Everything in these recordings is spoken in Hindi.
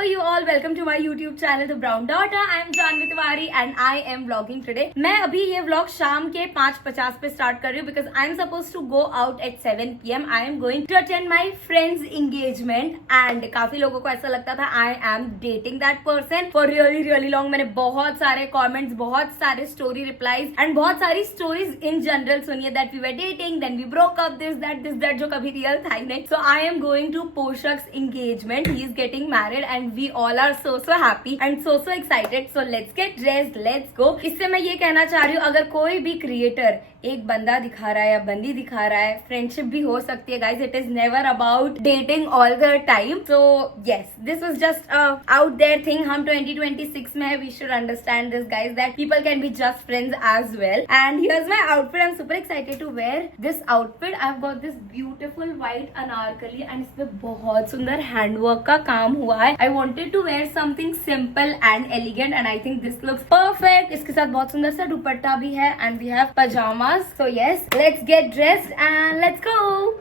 Hello you all, welcome to my YouTube channel The Brown Daughter. I am Janvi Tiwari and I am vlogging today. मैं अभी ये vlog शाम के 5:50 पे start कर रही हूँ because I am supposed to go out at 7 PM. I am going to attend my friend's engagement and काफी लोगों को ऐसा लगता था I am dating that person for really long. मैंने बहुत सारे comments, बहुत सारे story replies and बहुत सारी stories in general सुनी है that we were dating, then we broke up, this that जो कभी real था ही नहीं. So I am going to Poshak's engagement. He is getting married and we all are so happy and so excited. So let's get dressed, let's go. इससे मैं ये कहना चाह रही हूँ, अगर कोई भी क्रिएटर एक बंदा दिखा रहा है या बंदी दिखा रहा है, फ्रेंडशिप भी हो सकती है guys. It is never about dating all the time. So yes, this was just out there thing. हम 2026 में है. We should understand this guys that people can be just friends as well. And here's my outfit. I am super excited to wear this outfit. I have got this beautiful white anarkali and इसमें बहुत सुंदर हैंडवर्क का काम हुआ है. I wanted to where something simple and elegant and I think this looks perfect. इसके साथ बहुत सुंदर सा दुपट्टा भी है and we have pyjama. So yes, let's get dressed and let's go.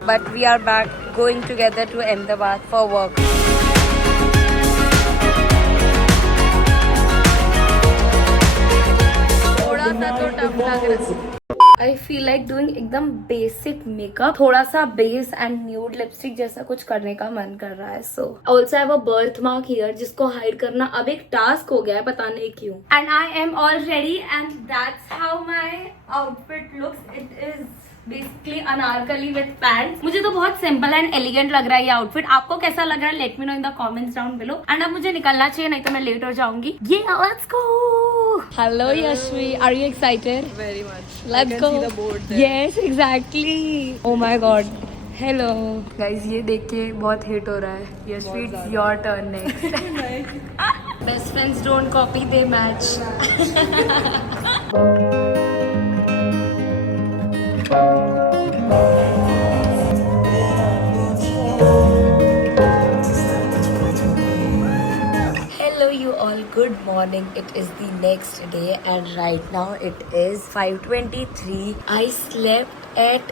But we are back going together to Ahmedabad for work. थोड़ा सा तो टफ लग रहा है. I feel like doing एकदम बेसिक मेकअप, थोड़ा सा बेस एंड न्यूड लिपस्टिक जैसा कुछ करने का मन कर रहा है. So also I have a birth mark here जिसको हाइड करना अब एक टास्क हो गया है, पता नहीं क्यों. And I am all ready and that's how my outfit looks. It is basically Anarkali with pants. मुझे तो बहुत सिंपल एंड एलिगेंट लग रहा है ये आउटफिट. आपको कैसा लग रहा है? Late me know in the comments down below. And अब मुझे निकलना चाहिए, नहीं तो मैं लेट हो जाऊंगी. ये let's go. Hello Yashvi, are you excited? Very much. Let's I can go. see the board there. Yes, exactly. Oh my God. Hello. Guys, ये देख के बहुत हिट हो रहा है. Yashvi, it's your turn next. Best friends don't copy, they match. Hello you all, good morning. It is the next day and right now it is 5:23. I slept at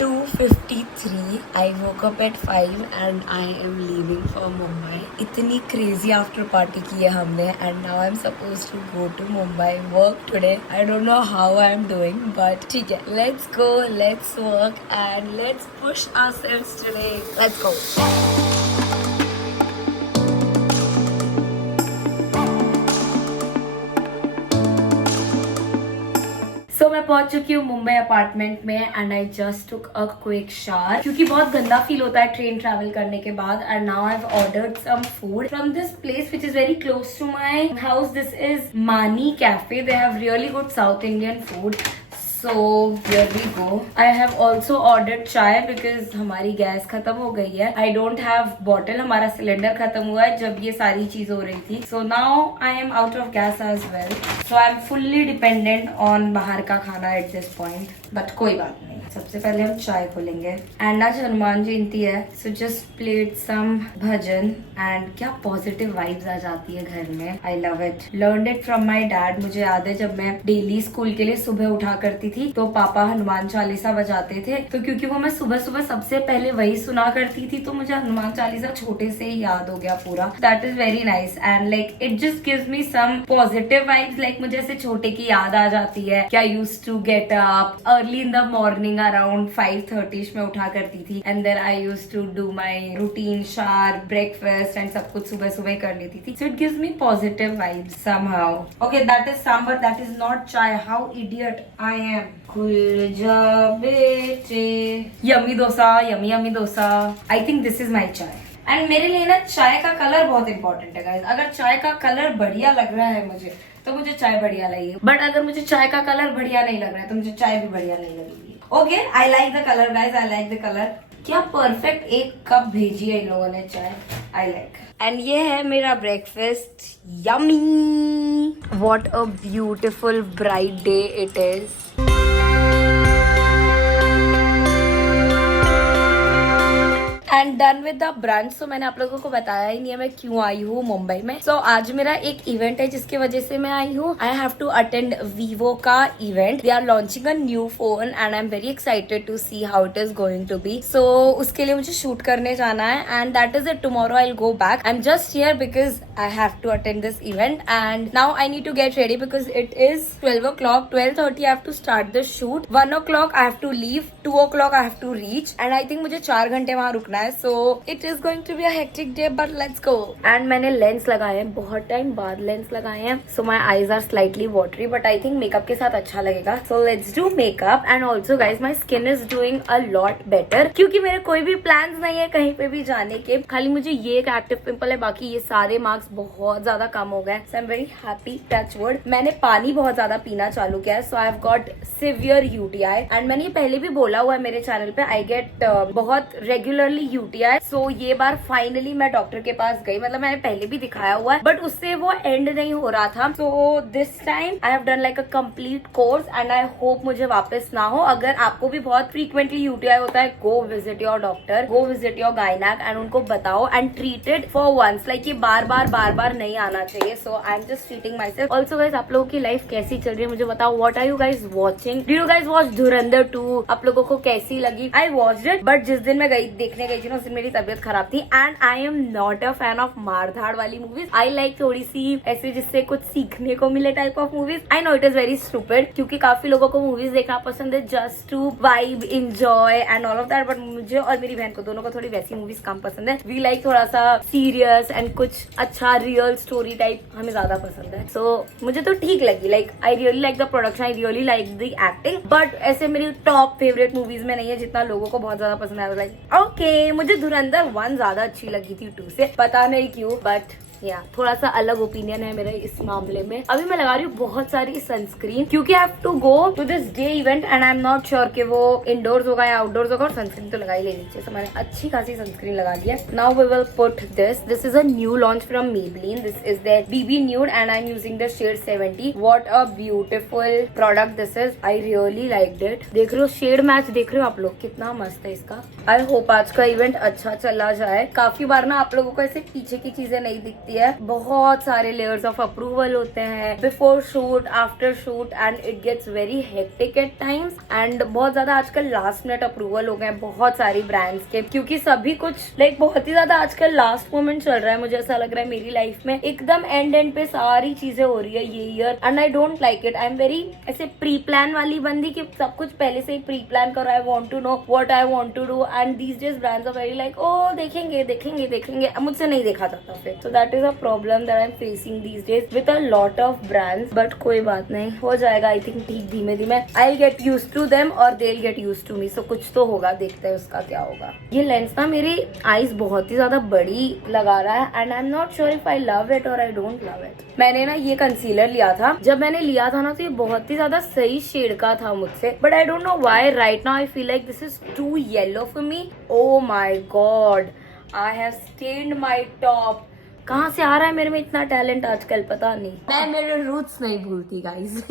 2:53. I woke up at 5 and I am leaving for Mumbai. इतनी crazy after party की है हमने and now I'm supposed to go to Mumbai, work today. I don't know how I'm doing but ठीक है, let's go, let's work and let's push ourselves today. Let's go. So, मैं पहुंच चुकी हूँ मुंबई अपार्टमेंट में and I just took a quick shower क्योंकि बहुत गंदा फील होता है ट्रेन ट्रैवल करने के बाद. And now I have ordered some food from this place which is very close to my house. This is Mani cafe. They have really good south Indian food. So here we go. I have also ordered चाय because हमारी गैस खत्म हो गई है. I don't have bottle. हमारा सिलेंडर खत्म हुआ है जब ये सारी चीज हो रही थी. So now I am out of gas as well. So I am fully dependent on बाहर का खाना at this point. But कोई बात नहीं. सबसे पहले हम चाय खोलेंगे. एंड आज हनुमान जयंती है. So just played some bhajan and क्या पॉजिटिव वाइब्स आ जाती है घर में. I love it. Learned it from my dad. मुझे याद है जब मैं डेली स्कूल के लिए सुबह उठा करती थी तो पापा हनुमान चालीसा बजाते थे. तो क्योंकि वो मैं सुबह सबसे पहले वही सुना करती थी तो मुझे हनुमान चालीसा छोटे से ही याद हो गया पूरा. That is very nice and like it just gives me some positive vibes. Like मुझे ऐसे छोटे की याद आ जाती है कि I used to get up early in the morning around 5:30 में उठा करती थी and then I used to do my routine, shower, breakfast and सब कुछ सुबह कर लेती थी. So it gives me positive vibes somehow. Okay, that is sambar, that is not चाय. How idiot I am. खुल जा बेटे. Yummy dosa, yummy dosa. I think this is माई चाय. एंड मेरे लिए ना चाय का कलर बहुत इंपॉर्टेंट है गाइस. अगर चाय का कलर बढ़िया लग रहा है मुझे तो मुझे चाय बढ़िया लगेगी. बट अगर मुझे चाय का कलर बढ़िया नहीं लग रहा है तो मुझे चाय भी बढ़िया नहीं लगेगी. Okay, I like the colour guys, I like the colour. क्या परफेक्ट एक कप भेजी है इन लोगों ने चाय. I like. एंड ये है मेरा breakfast. Yummy. What a beautiful bright day it is. And done with the brunch. So मैंने आप लोगों को बताया ही नहीं है मैं क्यों आई हूँ मुंबई में। सो आज मेरा एक इवेंट है जिसकी वजह से मैं आई हूँ। I have to attend Vivo का event. They are launching a new phone and I am very excited to see how it is going to be. So उसके लिए मुझे शूट करने जाना है and that is it. Tomorrow I will go back. I am just here because I have to attend this event and now I need to get ready because it is 12 o'clock. 12:30 I have to start the shoot. 1 o'clock I have to leave. 2 o'clock I have to reach and I think मुझे 4 घंटे वहाँ रुकना है. So it is going to be a hectic day but let's go. And मैंने लेंस लगाए हैं, बहुत टाइम बाद लेंस लगाए हैं. So my eyes are slightly watery but I think makeup के साथ अच्छा लगेगा. So let's do makeup and also guys my skin is doing a lot better क्योंकि मेरे कोई भी plans नहीं है कहीं पे भी जाने के. खाली मुझे ये एक एक्टिव पिंपल है, बाकी ये सारे मार्क्स बहुत ज्यादा कम हो गए. So I am very happy. Touch wood. मैंने पानी बहुत ज्यादा पीना चालू किया है. So I have got severe UTI and मैंने ये पहले भी बोला हुआ है मेरे चैनल पे. आई गेट बहुत रेगुलरली यूटीआई. सो ये बार फाइनली मैं डॉक्टर के पास गई. मतलब मैंने पहले भी दिखाया हुआ है बट उससे वो एंड नहीं हो रहा था. So this time I have done like a complete course and I hope मुझे वापस ना हो. अगर आपको भी बहुत फ्रीक्वेंटली यूटीआई होता है, go visit your doctor, go visit your गायनेक एंड उनको बताओ and treat it for once. Like ये बार बार नहीं आना चाहिए. So I am just treating myself. Also guys आप लोगों की लाइफ कैसी चल रही है मुझे बताओ. What are you guys watching? Do you guys watch Dhurandhar 2? आप लोगों को कैसी लगी? आई वॉच्ड इट बट जिस दिन मैं देखने गई थी ना उस दिन मेरी तबियत खराब थी and I am not a fan of मारधाड़ वाली मूवीज. आई लाइक थोड़ी सी ऐसे जिससे कुछ सीखने को मिले type of movies. I know it is very stupid क्योंकि काफी लोगों को मूवीज देखना पसंद है just to vibe, enjoy and all of that. But मुझे और मेरी बहन को दोनों को थोड़ी वैसी मूवीज कम पसंद है. वी लाइक थोड़ा सा सीरियस एंड कुछ अच्छा रियल स्टोरी टाइप हमें ज्यादा पसंद है. सो मुझे तो ठीक लगी. Like I really like the production, I really like the acting but ऐसे मेरी टॉप फेवरेट मूवीज में नहीं है जितना लोगों को बहुत ज्यादा पसंद है. लाइक ओके मुझे धुरंधर 1 ज्यादा अच्छी लगी थी 2 से, पता नहीं क्यों बट या थोड़ा सा अलग ओपिनियन है मेरा इस मामले में. अभी मैं लगा रही हूँ बहुत सारी सनस्क्रीन क्योंकि I have to go to this day event and I am not sure कि वो इंडोर्स होगा या आउटडोर्स होगा. और सनस्क्रीन तो लगा ही लेनी चाहिए. तो मैंने अच्छी खासी सनस्क्रीन लगा ली है. Now we will put this is a new launch from Maybelline. This is their BB Nude and I'm using the shade 70. What a beautiful product this is. I really liked it. देख रहे हो शेड मैच, देख रहे हो आप लोग कितना मस्त है इसका. आई होप आज का इवेंट अच्छा चला जाए. काफी बार ना आप लोगों को ऐसे पीछे की चीजें नहीं दिखती है. बहुत सारे लेयर्स ऑफ अप्रूवल होते हैं before shoot, after shoot and it gets very hectic at times. And बहुत ज्यादा आजकल लास्ट मिनट अप्रूवल हो गए बहुत सारी ब्रांड्स के क्योंकि सभी कुछ लाइक बहुत ही ज्यादा आजकल लास्ट मोमेंट चल रहा है. मुझे ऐसा लग रहा है मेरी लाइफ में एकदम एंड पे सारी चीजें हो रही है ये year and I don't like it. I am very ऐसे प्री प्लान वाली बंदी की सब कुछ पहले से ही प्री प्लान करो. I want to know what I want to do and these days brands are very like oh देखेंगे देखेंगे देखेंगे. मुझसे नहीं देखा जाता फिर. So that is a problem that I'm facing these days with a lot of brands but कोई बात नहीं, हो जाएगा. I think ठीक धीमे धीमे I'll get used to them और they'll get used to me. So कुछ तो होगा, देखते हैं उसका क्या होगा. ये लेंस ना मेरी आईज बहुत ही ज्यादा बड़ी लगा रहा है and I'm not sure if I love it or I don't love it. मैंने ना ये कंसीलर लिया था. जब मैंने लिया था ना तो ये बहुत ही ज्यादा सही शेड का था मुझसे but I don't know why right now I feel like this is too yellow for me. Oh my god, I have stained my top. कहाँ से आ रहा है मेरे में इतना टैलेंट आजकल, पता नहीं. मैं मेरे रूट्स नहीं भूलती गाइस.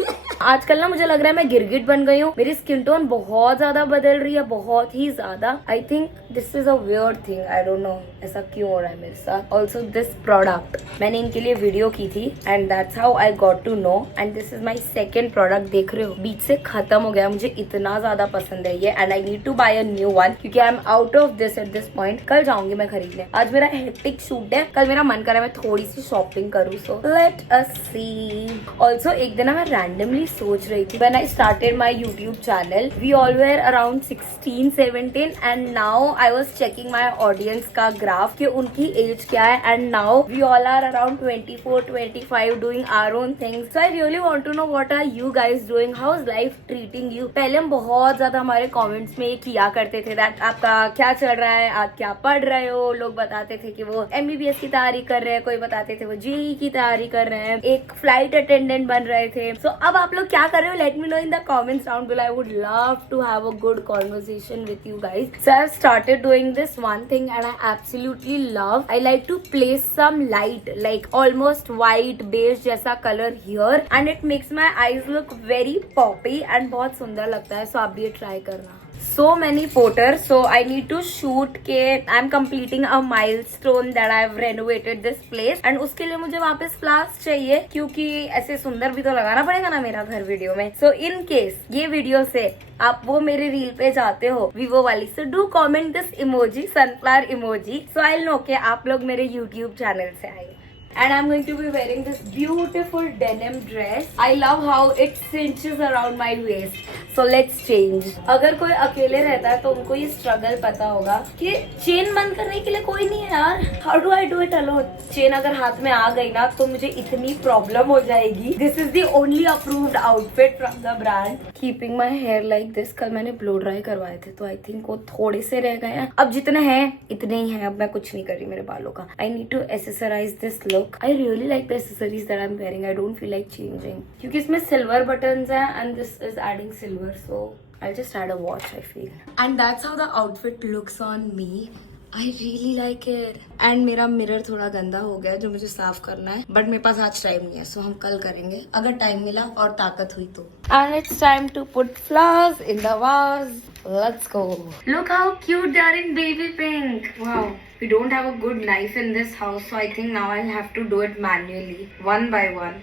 आजकल ना मुझे लग रहा है मैं गिरगिट बन गई हूँ. मेरी स्किन टोन बहुत ज्यादा बदल रही है, बहुत ही ज्यादा. आई think this is a weird thing. I don't know ऐसा क्यों हो रहा है मेरे साथ. ऑल्सो दिस प्रोडक्ट मैंने इनके लिए वीडियो की थी and that's how I got to know and this is my second product. देख रहे हो बीच से खत्म हो गया. मुझे इतना ज्यादा पसंद है ये and I need to buy a new one क्योंकि I am out of this at this point. कल जाऊंगी मैं खरीदने. आज मेरा हेक्टिक शूट है. कल मेरा मन करा मैं थोड़ी सी शॉपिंग करूँ. सो लेट अस सी. ऑल्सो एक दिन मैं रैंडमली सोच रही थी when I started my YouTube channel we all were around 16-17 and now I was checking my audience का ग्राफ कि उनकी एज क्या है and now we all are around 24-25 doing our own things. So I really want to know what are you guys doing, how is life treating you. पहले हम बहुत ज्यादा हमारे कमेंट्स में किया करते थे दैट आपका क्या चल रहा है, आप क्या पढ़ रहे हो. लोग बताते थे कि वो MBBS की तैयारी कर रहे हैं, कोई बताते थे वो JEE की तैयारी कर रहे हैं, एक फ्लाइट अटेंडेंट बन रहे थे. सो अब आप लोग क्या कर रहे हो, let me know in the comments down below. I would love to have a good conversation with you guys. So I have started doing this one thing and I absolutely love. I like to place some light like almost white beige जैसा colour here and it makes my eyes look very poppy and बहुत सुंदर लगता है. सो आप भी ये ट्राई करना. so many porters, so I need to shoot के I'm completing a milestone that I've renovated this place and उसके लिए मुझे वापस फ्लावर्स चाहिए क्योंकि ऐसे सुंदर भी तो लगाना पड़ेगा ना मेरा घर वीडियो में. So in case ये वीडियो से आप वो मेरे रील पे जाते हो विवो वाली, so do comment this emoji, sunflower emoji, so I'll know कि आप लोग मेरे YouTube चैनल से आए. And I'm going to be wearing this beautiful denim dress. I love how it cinches around my waist. So let's change. अगर कोई अकेले रहता है तो उनको ये struggle पता होगा कि चेन बंद करने के लिए कोई नहीं है यार. How do I do it alone? Chain अगर हाथ में आ गई ना तो मुझे इतनी प्रॉब्लम हो जाएगी. This is the only approved outfit from the brand. Keeping my hair like this. कल मैंने blow dry करवाए थे तो I think वो थोड़े से रह गए हैं. अब जितने हैं इतने ही हैं. अब मैं कुछ नहीं कर रही मेरे बालों का. I need to accessorize this look. I really like the accessories that I'm wearing. I don't feel like changing क्योंकि इसमें silver buttons हैं and this is adding silver, so I'll just add a watch I feel. And that's how the outfit looks on me. I really like it. And मेरा मिरर थोड़ा गंदा हो गया जो मुझे साफ करना है, बट मेरे पास आज टाइम नहीं है, सो हम कल करेंगे अगर टाइम मिला और ताकत हुई तो. And it's time to put flowers in the vase. Let's go. Look how cute they are in baby pink. Wow. We don't have a good knife in this house, so I think now I'll have to do it manually, one by one.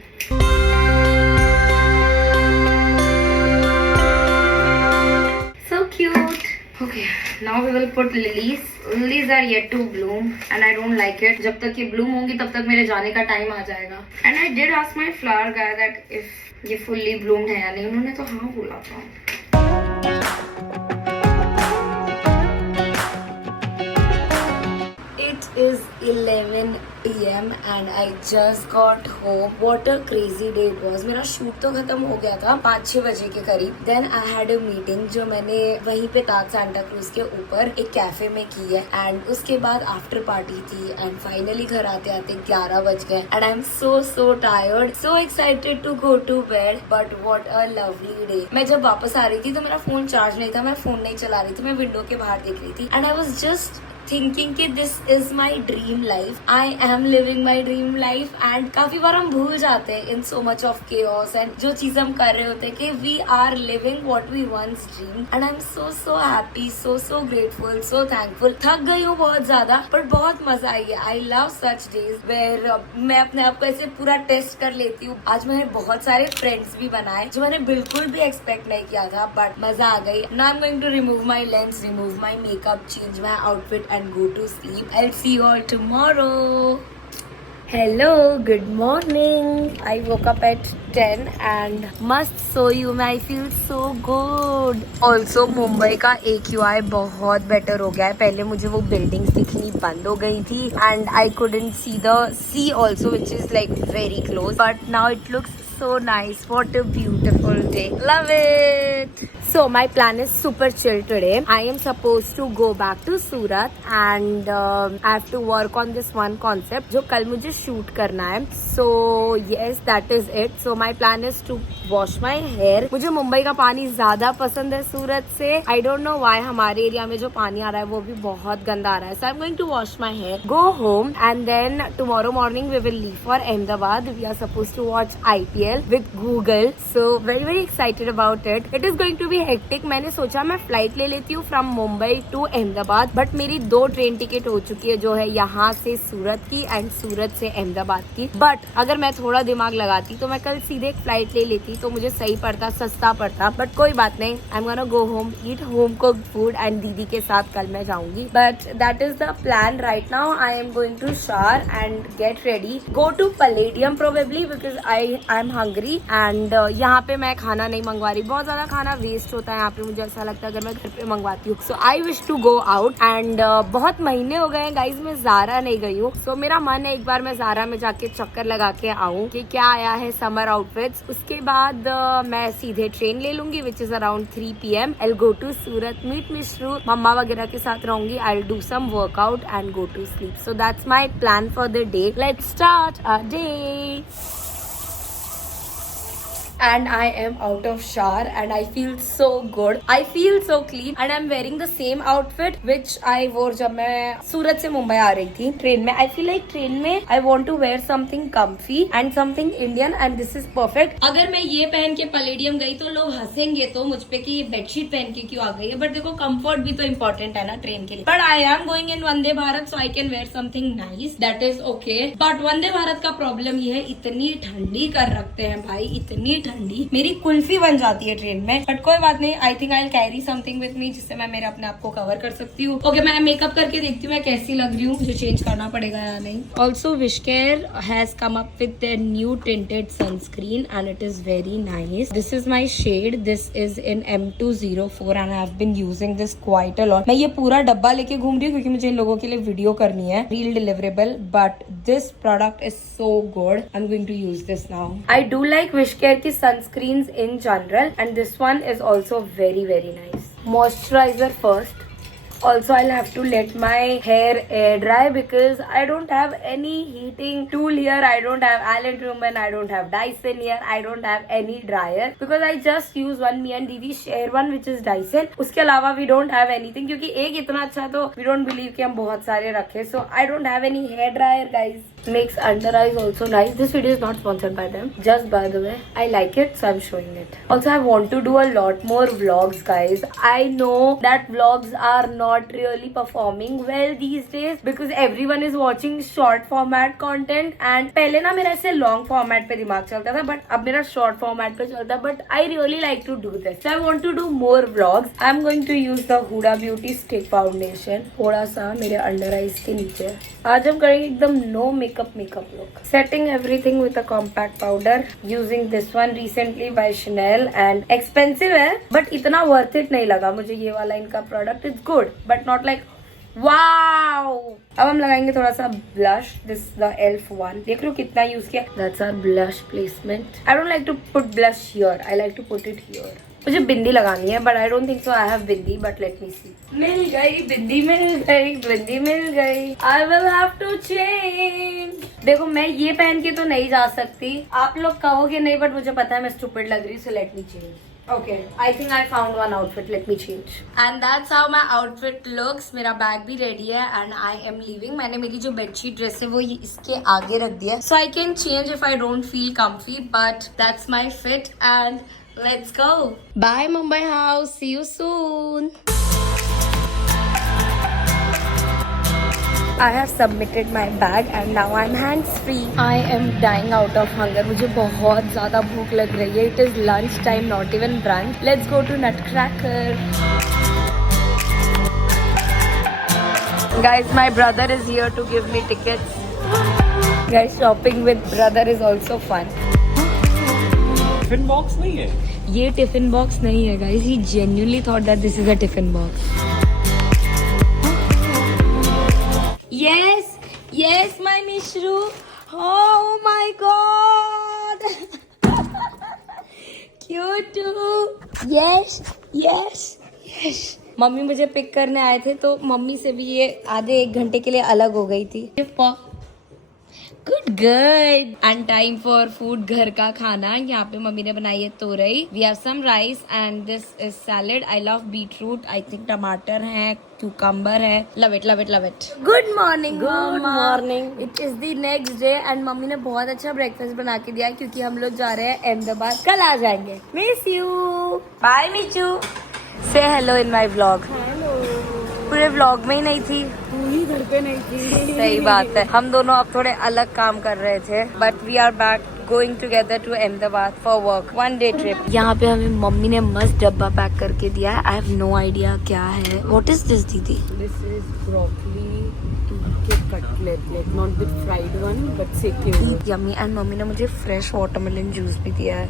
So cute. Okay, now we will put lilies. Lilies are yet to bloom and I don't like it. जब तक ये bloom होंगी तब तक मेरे जाने का टाइम आ जाएगा. And I did ask my flower guy that if ये fully bloomed है या नहीं. उन्होंने तो हाँ बोला था. It is 11 AM and I just got home. What a crazy day it was. मेरा शूट तो खत्म हो गया था 5-6 बजे के करीब. Then I had a meeting जो मैंने वहीं पे ताज सांता क्रूज के ऊपर एक कैफे में की है and उसके बाद आफ्टर पार्टी थी and finally घर आते आते 11 बज गए and I'm so tired, so excited to go to bed, but what a lovely day. मैं जब वापस आ रही थी तो मेरा फोन चार्ज नहीं था, मैं फोन नहीं चला रही थी, मैं विंडो के बाहर देख रही थी and I was just thinking कि this is my dream life. I am living my dream life and काफी बार हम भूल जाते हैं in so much of chaos and जो चीज हम कर रहे होते हैं कि we are living what we once dream. And I am so happy, so grateful, so thankful. थक गई हूँ बहुत ज्यादा बट बहुत मजा आई है. I love such days where मैं अपने आप को ऐसे पूरा टेस्ट कर लेती हूँ. आज मैंने बहुत सारे फ्रेंड्स भी बनाए जो मैंने बिल्कुल भी एक्सपेक्ट नहीं किया था, बट मजा आ गई. Now I am going to remove my lens, remove my makeup, change my outfit and go to sleep. I'll see you all tomorrow. Hello, good morning. I woke up at 10 and must show you I feel so good. Also Mumbai का AQI बहुत बेटर हो गया है. पहले मुझे वो बिल्डिंग्स दिखनी बंद हो गई थी and I couldn't see the sea also, which is like very close, but now it looks so nice. What a beautiful day. Love it. So my plan is super chill today. I am supposed to go back to Surat and I have to work on this one concept जो कल मुझे shoot करना है. So yes, that is it. So my plan is to wash my hair. मुझे मुंबई का पानी ज्यादा पसंद है सूरत से. I don't know why हमारे एरिया में जो पानी आ रहा है वो भी बहुत गंदा आ रहा है. So I'm going to wash my hair, go home and then tomorrow morning we will leave for Ahmedabad. We are supposed to watch IPL with Google. So very excited about it. It is going to be hectic. मैंने सोचा मैं फ्लाइट ले लेती हूँ from Mumbai to Ahmedabad, but मेरी 2 ट्रेन टिकट हो चुकी है जो है यहाँ से सूरत की एंड सूरत से अहमदाबाद की. बट अगर मैं थोड़ा दिमाग लगाती तो मैं कल सीधे एक फ्लाइट ले लेती तो मुझे सही पड़ता, सस्ता पड़ता. बट कोई बात नहीं. I am gonna go home, eat home cooked food and दीदी के साथ कल मैं जाऊंगी. But that is the plan right now. I am going to shower and get ready, go to Palladium probably because I am hungry. And यहाँ पे मैं खाना नहीं मंगवा रही, बहुत ज्यादा खाना वेस्ट होता है यहाँ पे. मुझे ऐसा लगता है अगर मैं घर पे मंगवाती हूँ. So I wish to go out and बहुत महीने हो गए गाइज मैं ज़ारा नहीं गई हूँ. सो मेरा मन है एक बार मैं ज़ारा में जाके चक्कर लगा के आऊँ कि क्या आया है समर आउटफिट्स. उसके बाद मैं सीधे ट्रेन ले लूंगी which is around 3 PM. I go to Surat, meet Mishru, मम्मा वगैरह के साथ रहूंगी. I do some workout and go to sleep. So that's my plan for the day. Let's start a day. and I am out of shower and I feel so good. I feel so clean and I'm wearing the same outfit which I wore जब मैं सूरत से मुंबई आ रही थी ट्रेन में. I feel like ट्रेन में I want to wear something comfy and something Indian and this is perfect. अगर मैं ये पहन के पलेडियम गई तो लोग हंसेंगे तो मुझ पे कि ये बेडशीट पहन के क्यों आ गई है, बट देखो कंफर्ट भी तो इम्पोर्टेंट है ना ट्रेन के लिए. But I am going in Vande Bharat so I can wear something nice, that is okay. But Vande Bharat का प्रॉब्लम ये है इतनी ठंडी कर रखते हैं भाई, इतनी ठंडी मेरी कुल्फी बन जाती है ट्रेन में. बट कोई बात नहीं, I think I carry something with me जिससे मैं मेरे अपने आप को कवर कर सकती हूँ. ओके मैं मेकअप करके देखती हूँ मैं कैसी लग रही हूँ, मुझे चेंज करना पड़ेगा या नहीं. Also Wishcare has come up with their new tinted sunscreen and it is very nice. This is my shade. This is in M204 and I have been using this quite a lot. मैं ये पूरा डब्बा लेके घूम रही हूँ क्योंकि मुझे इन लोगों के लिए वीडियो करनी है, real deliverable. But this product is so good. I'm going to use this now. I do like Wishcare की sunscreens in general and this one is also very nice. Moisturizer first. Also, I'll have to let my hair air dry because I don't have any heating tool here. I don't have Allen Truman. I don't have Dyson here. I don't have any dryer because I just use one me and Didi share one which is Dyson. उसके अलावा we don't have anything क्योंकि एक इतना अच्छा तो we don't believe कि हम बहुत सारे रखे. So I don't have any hair dryer, guys. Makes under eyes also nice. This video is not sponsored by them. Just by the way, I like it, so I'm showing it. Also, I want to do a lot more vlogs, guys. I know that vlogs are not really performing well these days because everyone is watching short format content. And पहले ना मेरा ऐसे long format पे दिमाग चलता था, but अब मेरा short format पे चलता है. But I really like to do this. So I want to do more vlogs. I'm going to use the Huda Beauty Stick Foundation. थोड़ा सा मेरे under eyes के नीचे. आज हम करेंगे एकदम no makeup look. Setting everything with a compact powder. Using this one recently by Chanel and expensive है, but इतना worth it नहीं लगा मुझे ये वाला इनका product. It's good, but not like wow. अब हम लगाएंगे थोड़ा सा blush. This is the ELF one. देख लो कितना यूज किया. That's our blush placement. I don't like to put blush here. I like to put it here. मुझे बिंदी लगानी है but I don't think so I have bindi, but let me see. मिल गई बिंदी, मिल गई बिंदी, मिल गई. I will have to change. देखो मैं ये पहन के तो नहीं जा सकती, आप लोग कहोगे नहीं बट मुझे पता है मैं स्टूपिड लग रही, so let me change. Okay, I think I found one outfit. Let me change. And that's how my outfit looks. मेरा बैग भी रेडी है and I am leaving. मैंने मेरी जो बेडशीट ड्रेस है वो ये इसके आगे रख दिया, so I can change if I don't feel comfy. But that's my fit and let's go. Bye Mumbai house. See you soon. I have submitted my bag and now I'm hands free. I am dying out of hunger. मुझे बहुत ज़्यादा भूख लग रही है. It is lunch time, not even brunch. Let's go to Nutcracker. Guys, my brother is here to give me tickets. Guys, shopping with brother is also fun. Tiffin box नहीं है ये टिफिन बॉक्स नहीं है guys. He genuinely thought that this is a tiffin box. Yes, my Mishru. Oh my God. Cute too. Yes. Mummy मुझे पिक करने आए थे तो मम्मी से भी ये आधे एक घंटे के लिए अलग हो गई थी. Good. And time for food. घर का खाना. यहाँ पे मम्मी ने बनाई है तोरई. We have some rice and this is salad. I love beetroot. I think टमाटर है, cucumber है. Love it. Good morning. It is the next day and mummy ने बहुत अच्छा ब्रेकफास्ट बना के दिया क्योंकि हम लोग जा रहे हैं अहमदाबाद. कल आ जाएंगे. Miss you. Bye Michu. Say hello in my vlog. Hello. पूरे व्लॉग में ही नहीं थी, पूरी घर पे नहीं थी. सही बात है. हम दोनों अब थोड़े अलग काम कर रहे थे but we are back going together to Ahmedabad for work. 1 day trip. यहाँ पे हमें मम्मी ने मस्त डब्बा पैक करके दिया है. आई हैव नो आइडिया क्या है. व्हाट इज दिस दीदी? This is broccoli cutlet, like not with fried one but secured. Yummy. And mummy ने मुझे फ्रेश वाटरमेलन जूस भी दिया है.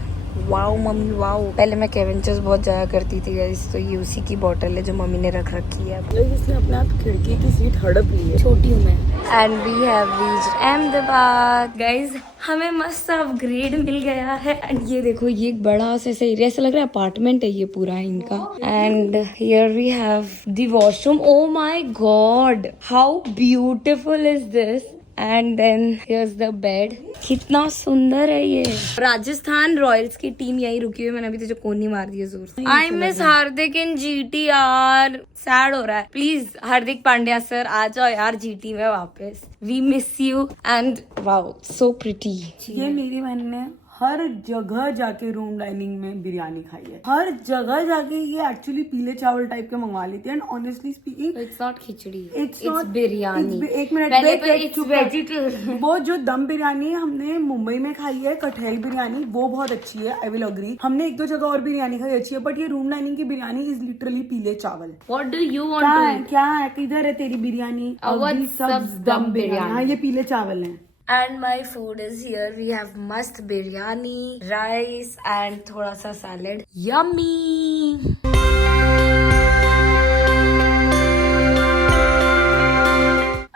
Wow mummy wow. पहले मैं केवेंचर्स बहुत जाया करती थी गाइस, तो ये उसी की बोतल है जो मम्मी ने रख रखी है. इसने अपने आप खिड़की की सीट हड़प ली है. छोटी हूँ मैं. And we have reached Ahmedabad. Guys हमें मस्त अपग्रेड मिल गया है. एंड ये देखो ये एक बड़ा सा एरिया, ऐसा लग रहा है अपार्टमेंट है ये पूरा इनका. And here we have the washroom. Oh my God how beautiful is this. And then here's the bed. कितना सुंदर है ये। राजस्थान रॉयल्स की टीम यही रुकी हुई है। मैंने अभी तुझे कोनी मार दी है जोर से। I miss Hardik in GT यार, सैड हो रहा है। प्लीज हार्दिक पांड्या सर आ जाओ यार जीटी में वापस। We miss you and wow so pretty. ये मेरी बहन ने हर जगह जाके रूम डाइनिंग में बिरयानी खाई है, हर जगह जाके। ये एक्चुअली पीले चावल टाइप के मंगवा लेते हैं and honestly speaking it's not khichdi, it's not biryani. एक मिनट, पहले wait, तो wait, it's चुप कर। vegetarian। वो जो दम बिरयानी हमने मुंबई में खाई है, कटहल बिरयानी, वो बहुत अच्छी है, आई विल अग्री। हमने एक दो जगह और बिरयानी खाई अच्छी है, बट ये रूम डाइनिंग की बिरयानी इज लिटरली पीले चावल। What do you want क्या to है, eat? क्या है, किधर है तेरी बिरयानी? अवध सब्ज दम बिरयानी। हाँ, ये पीले चावल है। And my food is here. We have mast biryani, rice and थोड़ा सा salad. Yummy!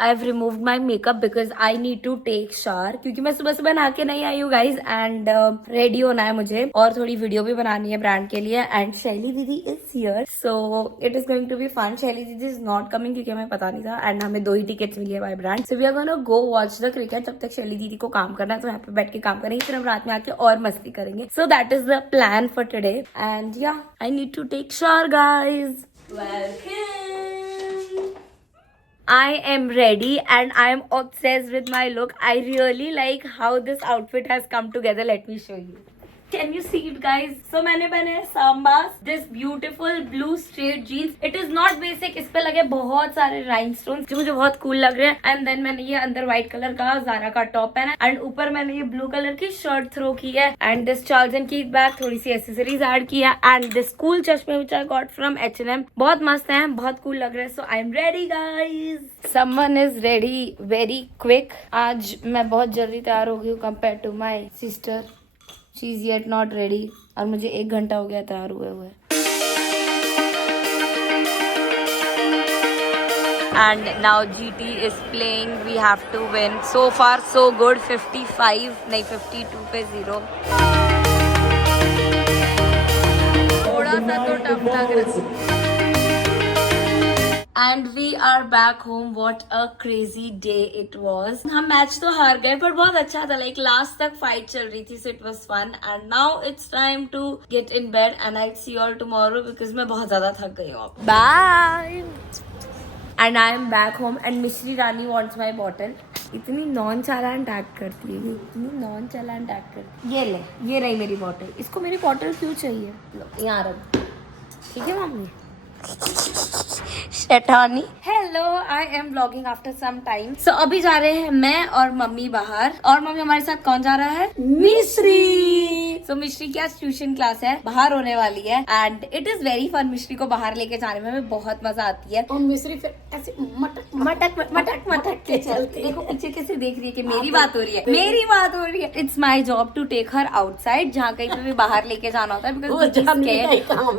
I've removed my makeup because I need to take shower क्योंकि मैं सुबह सुबह नहा के नहीं आई हूँ guys and ready होना है मुझे और थोड़ी वीडियो भी बनानी है ब्रांड के लिए and शैली दीदी is here so it is going to be fun. शैली दीदी is not coming क्योंकि हमें पता नहीं था and हमें 2 ही टिकट्स मिली है by brand so we are gonna go watch the cricket. जब तक शैली दीदी को काम करना है तो यहाँ पे बैठ के काम करेंगे फिर हम रात में आके और मस्ती करेंगे. So that is the plan for today and yeah I need to take shower guys. Welcome. I am ready and I am obsessed with my look. I really like how this outfit has come together. Let me show you. Can you see it guys? So मैंने पहने है Sambas, this beautiful blue straight jeans. It is not basic. इस पे लगे बहुत सारे rhinestones जो मुझे बहुत cool लग रहे हैं. And then मैंने ये अंदर white color का Zara का top पहना है. And ऊपर मैंने ये blue color की shirt throw की है. And this Charles & Keith bag, थोड़ी सी accessories add की है. And this cool चश्मे which I got from H&M. बहुत मस्त है, बहुत cool लग रहे हैं. So I'm ready guys. Someone is ready very quick. आज मैं बहुत जल्दी तैयार हो गई हूँ compared to my sister. She is yet not ready और मुझे 1 घंटा हो गया तैयार हुए हुए. And now GT is playing. We have to win. So far so good. 55 नहीं 52 पे 0. थोड़ा सा तो टफ लग रहा है. And we are back home. What a crazy day it was. हम मैच तो हार गए पर बहुत अच्छा था. Like last तक fight चल रही थी, so it was fun. And now it's time to get in bed and I'll see you all tomorrow because मैं बहुत ज़्यादा थक गई हूँ. Bye. And I am back home and Mishri Rani wants my bottle. इतनी नॉन-चालांट एक्ट करती है, इतनी नॉन-चालांट एक्ट करती है. ये ले, ये रही मेरी बॉटल. इसको मेरी बॉटल क्यों चाहिए? लो यहाँ रख. ठीक है मम्मी. शैतानी. Hello, I am vlogging after some time. So अभी जा रहे हैं मैं और मम्मी बाहर. और मम्मी हमारे साथ कौन जा रहा है? मिश्री. सो मिश्री की आज ट्यूशन क्लास है, बाहर होने वाली है and it is very fun. Mishri को बाहर लेके जाने में हमें बहुत मजा आती है. और मिश्री फिर ऐसे मटक मटक मटक मटक के चलते. देखो पीछे कैसे देख रही है कि मेरी बात हो रही है, मेरी बात हो रही है. It's my job to take her outside. जहाँ कहीं पे भी बाहर लेके जाना होता है बिकॉज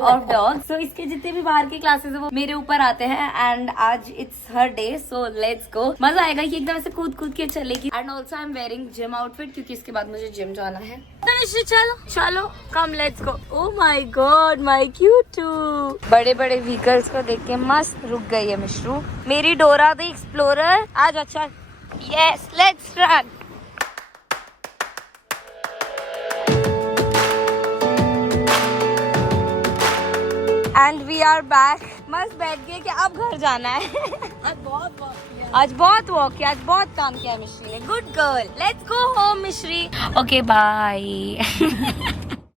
ऑफ डॉग. सो इसके जितने भी बाहर के क्लासेस है वो मेरे ऊपर आते हैं एंड आज it's her day. So let's go. मजा आएगा कि एकदम से कूद कूद के चलेगी. And also I am wearing gym outfit क्योंकि इसके बाद मुझे जिम जाना है. चलो चलो come let's go. Oh my god my क्यूटू. बड़े बड़े व्हीकल्स को देख के मस्त रुक गई है मिश्रू. मेरी डोरा द एक्सप्लोरर आज. अच्छा yes let's run. And we are back. मस्त बैठ गए कि अब घर जाना है. आज बहुत वॉक किया, आज बहुत काम किया मिश्री ने. Good girl. Let's go home Mishri. Okay bye.